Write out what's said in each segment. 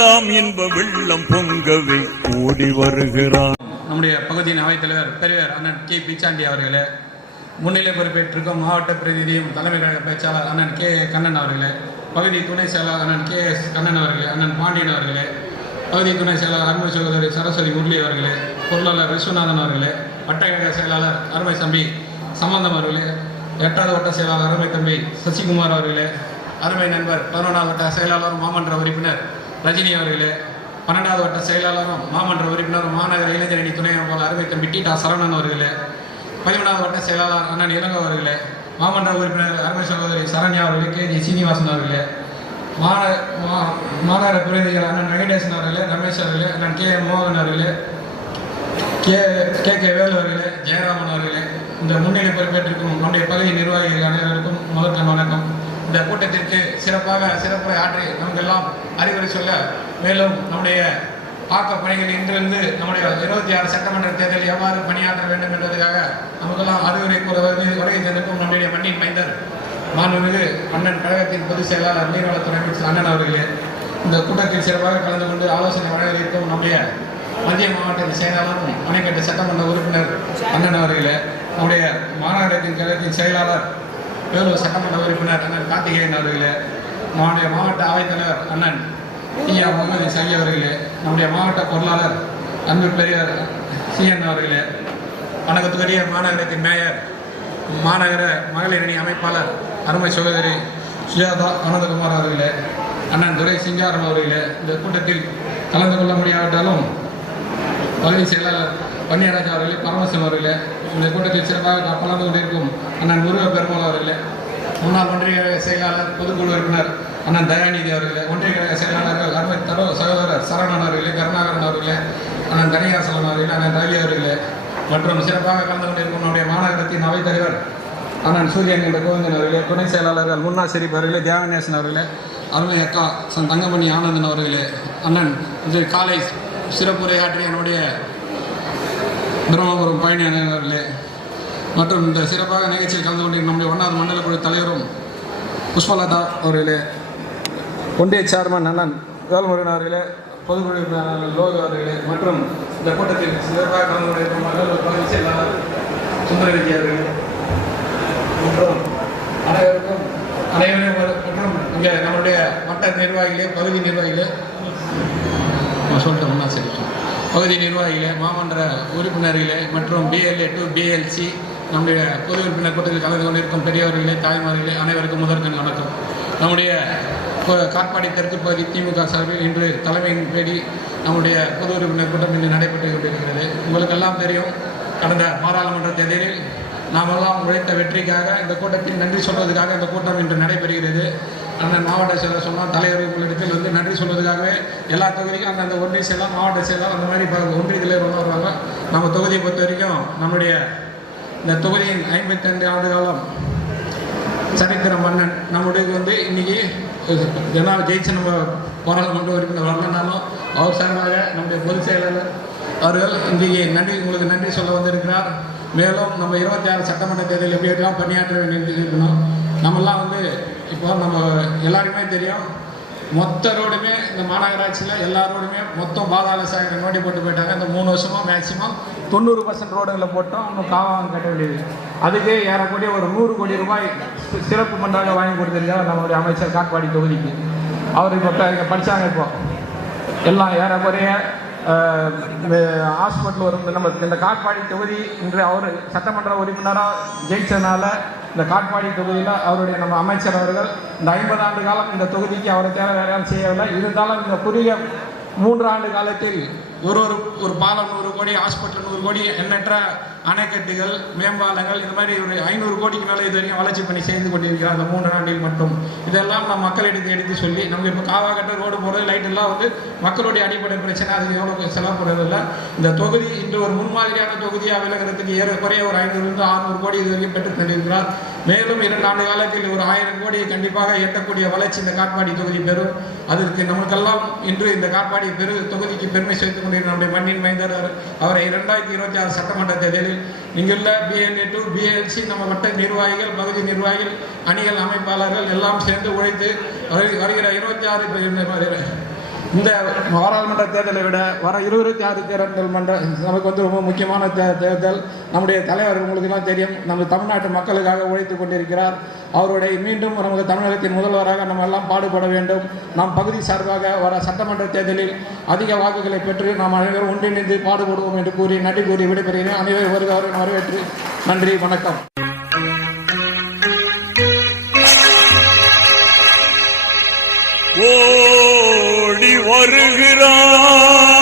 எல்லாம் இன்ப வெள்ளம் பொங்கவே ஓடி வருகிறான். நம்முடைய பகுதியின் அவைத்தலைவர் பெரியவர் அண்ணன் கே. பிச்சாண்டி அவர்களே முன்னிலை பொறுப்பேற்றிருக்கும் மாவட்ட பிரதிநிதியும் தலைமை கழக பேச்சாளர் அண்ணன் கே. கண்ணன் அவர்களே பகுதி துணை செயலாளர் அண்ணன் கே. எஸ். கண்ணன் அவர்களே அண்ணன் பாண்டியன் அவர்களே பகுதி துணை செயலாளர் அருமை சகோதரி சரஸ்வதி முரளி அவர்களே பொருளாளர் விஸ்வநாதன் அவர்களே வட்டக்கழக செயலாளர் அருமை தம்பி சம்பந்தம் அவர்களே எட்டாவது வட்ட செயலாளர் அருமை தம்பி சசிகுமார் அவர்களே அருமை நண்பர் பதினொன்றாவது வட்ட செயலாளர் மாமன்ற உறுப்பினர் ரஜினி அவர்களே பன்னெண்டாவது வட்ட செயலாளரும் மாமன்ற உறுப்பினரும் மாநகர இளைஞரணி துணை அமைப்பாளர் அருமை தம்பி டீட்டா சரவணன் அவர்களே பதிமூணாவது வட்ட செயலாளர் அண்ணன் இளங்கோ அவர்களே மாமன்ற உறுப்பினர் அருமை சகோதரி சரண்யா அவர்களே கே. ஜி. சீனிவாசன் அவர்களே மா- மாநகர பிரதிநிதிகள் அண்ணன் வெங்கடேசன் அவர்களே ரமேஷ் அவர்களே அண்ணன் கே. எம். மோகன் அவர்களே கே. கே. கே. வேலு அவர்களே ஜெயராமன் அவர்களே இந்த முன்னிலை பொறுப்பேற்றிருக்கும் நம்முடைய பகுதி நிர்வாகிகள் அனைவருக்கும் முதற்கண் வணக்கம். இந்த கூட்டத்திற்கு சிறப்பாக சிறப்புரை ஆற்றி நமக்கெல்லாம் அறிவுரை சொல்ல மேலும் நம்முடைய ஆக்க பணிகள் இன்றிருந்து நம்முடைய இருபத்தி ஆறு சட்டமன்ற தேர்தலில் எவ்வாறு பணியாற்ற வேண்டும் என்பதற்காக நமக்கெல்லாம் அறிவுரை கூற வருகை வருகை தந்திருக்கும் நம்முடைய மண்ணின் மைந்தர் மாண்புமிகு அண்ணன் கழகத்தின் பொதுச் செயலாளர் நீர்வளத்துறை அமைச்சர் அண்ணன் அவர்களே. இந்த கூட்டத்தில் சிறப்பாக கலந்து கொண்டு ஆலோசனை வழங்க இருக்கும் நம்முடைய மத்திய மாவட்ட செயலாளரும் அணைக்கட்டு சட்டமன்ற உறுப்பினர் அண்ணன் அவர்களே. நம்முடைய மாநகரத்தின் கழகத்தின் செயலாளர் வேலூர் சட்டமன்ற உறுப்பினர் அண்ணன் கார்த்திகேயன் அவர்களே நம்முடைய மாவட்ட அவைத்தலைவர் அண்ணன் ஐயா முகமது சலி அவர்களே நம்முடைய மாவட்ட பொருளாளர் அன்பு பெரியவர் சிஎன் அவர்களே வணக்கத்துக்குரிய மாநகரத்தின் மேயர் மாநகர மகளிர் அணி அமைப்பாளர் அருமை சகோதரி சுஜாதா அனந்தகுமார் அவர்களே அண்ணன் துரை சிங்காரம் அவர்களே இந்த கூட்டத்தில் கலந்து கொள்ள முடியாவிட்டாலும் பகுதி செயலாளர் பன்னியராஜா அவர்களே பரமசிவம் அவர்களே இந்த கூட்டத்தில் சிறப்பாக கலந்து கொண்டிருக்கும் அண்ணன் முருக பெருமாள் அவர்களே முன்னாள் ஒன்றிய கழக செயலாளர் பொதுக்குழு உறுப்பினர் அண்ணன் தயாநிதி அவர்களே ஒன்றிய கழக செயலாளர்கள் அருமை தரோ சகோதரர் சரவணன் அவர்களே கருணாகரன் அவர்களே அண்ணன் தனியாசலம் அவர்களே அண்ணன் ரவி அவர்களே மற்றும் சிறப்பாக கலந்து கொண்டிருக்கும் நம்முடைய மாநகரத்தின் அவைத்தலைவர் அண்ணன் சூரியன் என்ற கோவிந்தன் அவர்களே துணை செயலாளர்கள் முன்னா சிரிப் அவர்களே தேவநேசன் அவர்களே அருமை அக்கா சன் தங்கமணி ஆனந்தன் அவர்களே அண்ணன் இது காலை சிறப்புரையாற்றிய என்னுடைய பிரம்மபுரம் பழனி அணியினர்களே அவர்களே மற்றும் இந்த சிறப்பாக நிகழ்ச்சியில் கலந்து கொண்டிருக்கும் நம்முடைய ஒன்றாவது மண்டல குழு தலைவரும் புஷ்பலதா அவர்களே ஒன்றிய சேர்மன் அண்ணன் வேல்முருகன் அவர்களே பொதுக்குழு லோக லோகு அவர்களே மற்றும் இந்த கூட்டத்தில் சிறப்பாக கலந்து கொண்டிருக்கும் மண்டல பகுதி செயலாளர் சுந்தரவிஜய் அவர்களே. மற்றும் அனைவருக்கும் அனைவரும் மற்றும் இங்கே நம்மளுடைய மட்ட நிர்வாகிகளே பகுதி நிர்வாகிகளே. நான் சொல்லிட்டேன் முன்னா சரி பகுதி நிர்வாகிகளே மாமன்ற உறுப்பினர்களே மற்றும் பிஎல்ஏ டு பிஎல்சி நம்முடைய பொது உறுப்பினர் கூட்டத்தில் கலந்து கொண்டிருக்கும் பெரியவர்களே தாய்மார்களே அனைவருக்கும் முதற்கண் வணக்கம். நம்முடைய காட்பாடி தெற்கு பகுதி திமுக சார்பில் இன்று தலைமையின் பேடி நம்முடைய பொது உறுப்பினர் கூட்டம் இன்று நடைபெற்று கொண்டிருக்கிறது. உங்களுக்கெல்லாம் தெரியும் கடந்த பாராளுமன்ற தேர்தலில் நாமெல்லாம் உழைத்த வெற்றிக்காக இந்த கூட்டத்தில் நன்றி சொல்வதற்காக இந்த கூட்டம் இன்று நடைபெறுகிறது. அண்ணன் மாவட்ட செயலர் சொன்னால் தலைவர்களிடத்தில் வந்து நன்றி சொல்வதற்காகவே எல்லா தொகுதிக்கும் அந்தந்த ஒன்றிய செயலர் மாவட்ட செயலர் அந்த மாதிரி இப்போ ஒன்றிய தலைவர் வந்து வருவாங்க. நம்ம தொகுதியை பொறுத்த வரைக்கும் நம்முடைய இந்த தொகுதியின் ஐம்பத்தைந்து ஆண்டு காலம் சரித்திர மன்னன். நம்முடைய வந்து இன்னைக்கு ஜனா ஜெயிச்சு நம்ம பாராளுமன்ற உறுப்பினர் வரலனாலும் அவர் சார்பாக நம்முடைய பொதுச் செயலாளர் அவர்கள் இன்றைக்கு நன்றி உங்களுக்கு நன்றி சொல்ல வந்திருக்கிறார். மேலும் நம்ம இருபத்தி ஆறு சட்டமன்ற தேர்தலில் எப்படி எல்லாம் பணியாற்ற வேண்டியிருக்கணும் நம்மெல்லாம் வந்து இப்போ நம்ம எல்லாருக்குமே தெரியும் மொத்த ரோடுமே இந்த மாநகராட்சியில் எல்லா ரோடுமே மொத்தம் பாதாள சாகர நோண்டி போட்டு போயிட்டாங்க. இந்த மூணு வருஷமாக மேக்ஸிமம் தொண்ணூறு பர்சன்ட் ரோடுகளை போட்டோம். இன்னும் காவாங்க கட்ட வேண்டியது அதுக்கு ஏறக்கூடிய ஒரு நூறு கோடி ரூபாய் சிறப்பு மன்றாக வாங்கி கொடுத்துருக்கார் நம்மளுடைய அமைச்சர் காட்பாடி தொகுதிக்கு. அவர் இப்போ படித்தாங்க இப்போ. எல்லாம் ஏறக்குறைய இந்த ஹாஸ்பிட்டல் வரும் நம்ம இந்த காட்பாடி தொகுதி இன்று அவர் சட்டமன்ற உறுப்பினராக ஜெயிச்சதுனால இந்த காட்பாடி தொகுதியில் அவருடைய நம்ம அமைச்சர் அவர்கள் இந்த ஐம்பது ஆண்டு காலம் இந்த தொகுதிக்கு அவரை தேவை வேற செய்யவில்லை. இருந்தாலும் இந்த குறுகிய மூன்று ஆண்டு காலத்தில் ஒரு ஒரு ஒரு பாலம் நூறு கோடி ஹாஸ்பிட்டல் நூறு கோடி எண்ணற்ற அணைக்கட்டுகள் மேம்பாலங்கள் இந்த மாதிரி ஒரு ஐநூறு கோடிக்கு மேலே இது வரைக்கும் வளர்ச்சி பண்ணி செய்து கொண்டிருக்கிறார். அந்த மூன்று நாட்டில் மட்டும். இதெல்லாம் நம்ம மக்கள் எடுத்து சொல்லி நம்ம இப்போ காவாக்கட்ட ரோடு போகிறது லைட் எல்லாம் வந்து மக்களுடைய அடிப்படை பிரச்சனை. அது எவ்வளோ செலவு போகிறது இல்லை இந்த தொகுதி இன்று ஒரு முன்மாதிரியான தொகுதியாக விளங்குறதுக்கு ஏறக்குறைய ஒரு ஐநூறுலேருந்து ஆறுநூறு கோடி இது வரைக்கும் பெற்றுக் தந்திருக்கிறார் மேலும் இரண்டு ஆண்டு காலத்தில் ஒரு ஆயிரம் கோடியை கண்டிப்பாக எட்டக்கூடிய வளர்ச்சி இந்த காட்பாடி தொகுதி பெறும். அதற்கு நமக்கெல்லாம் இன்று இந்த காட்பாடி பெரு தொகுதிக்கு பெருமை சேர்த்துக் கொண்டிருக்கிற நம்முடைய மண்ணின் மைந்தர் அவரை இரண்டாயிரத்தி இருபத்தி ஆறு சட்டமன்ற தேர்தலில் இங்குள்ள பிஎல்ஏ டு பிஎல்சி நம்ம வட்ட நிர்வாகிகள் பகுதி நிர்வாகிகள் அணிகள் அமைப்பாளர்கள் எல்லாம் சேர்ந்து உழைத்து வருகிற இருபத்தி ஆறு இந்த பாராளுமன்ற தேர்தலை விட வர இருபத்தி ஆறு தேர்தல் மன்ற நமக்கு வந்து ரொம்ப முக்கியமான தேர்தல். நம்முடைய தலைவர் உங்களுக்கெல்லாம் தெரியும். நம்ம தமிழ்நாட்டு மக்களுக்காக உழைத்து கொண்டிருக்கிறார். அவருடைய மீண்டும் நமக்கு தமிழகத்தின் முதல்வராக நம்ம எல்லாம் பாடுபட வேண்டும். நாம் பகுதி சார்பாக வர சட்டமன்ற தேர்தலில் அதிக வாக்குகளை பெற்று நாம் அனைவரும் ஒன்றிணைந்து பாடுபடுவோம் என்று கூறி நன்றி கூறி விடைபெறுகிறேன். அனைவரும் வருகிறவர்கள் வரவேற்று நன்றி வணக்கம். ஓடி வருகிறார்.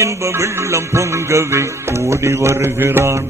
இன்ப வெள்ளம் பொங்கவே ஓடி வருகிறான்.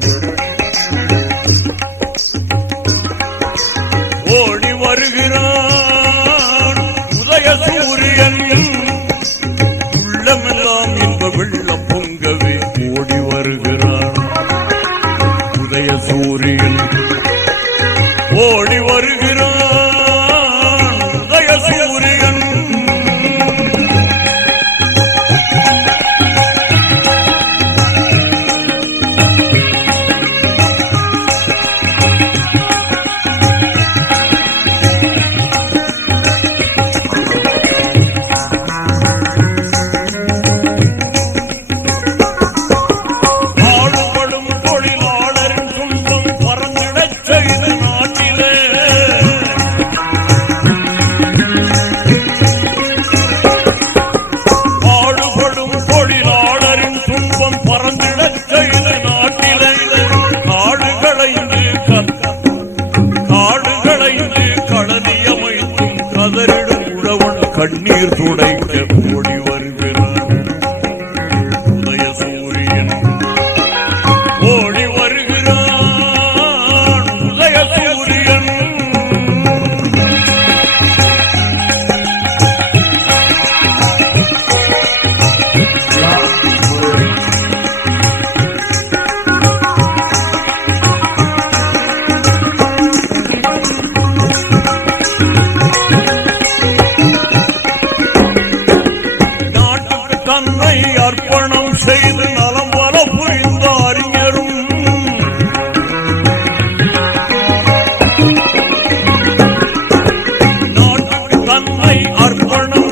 கண்ணீர் துடை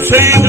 செய்து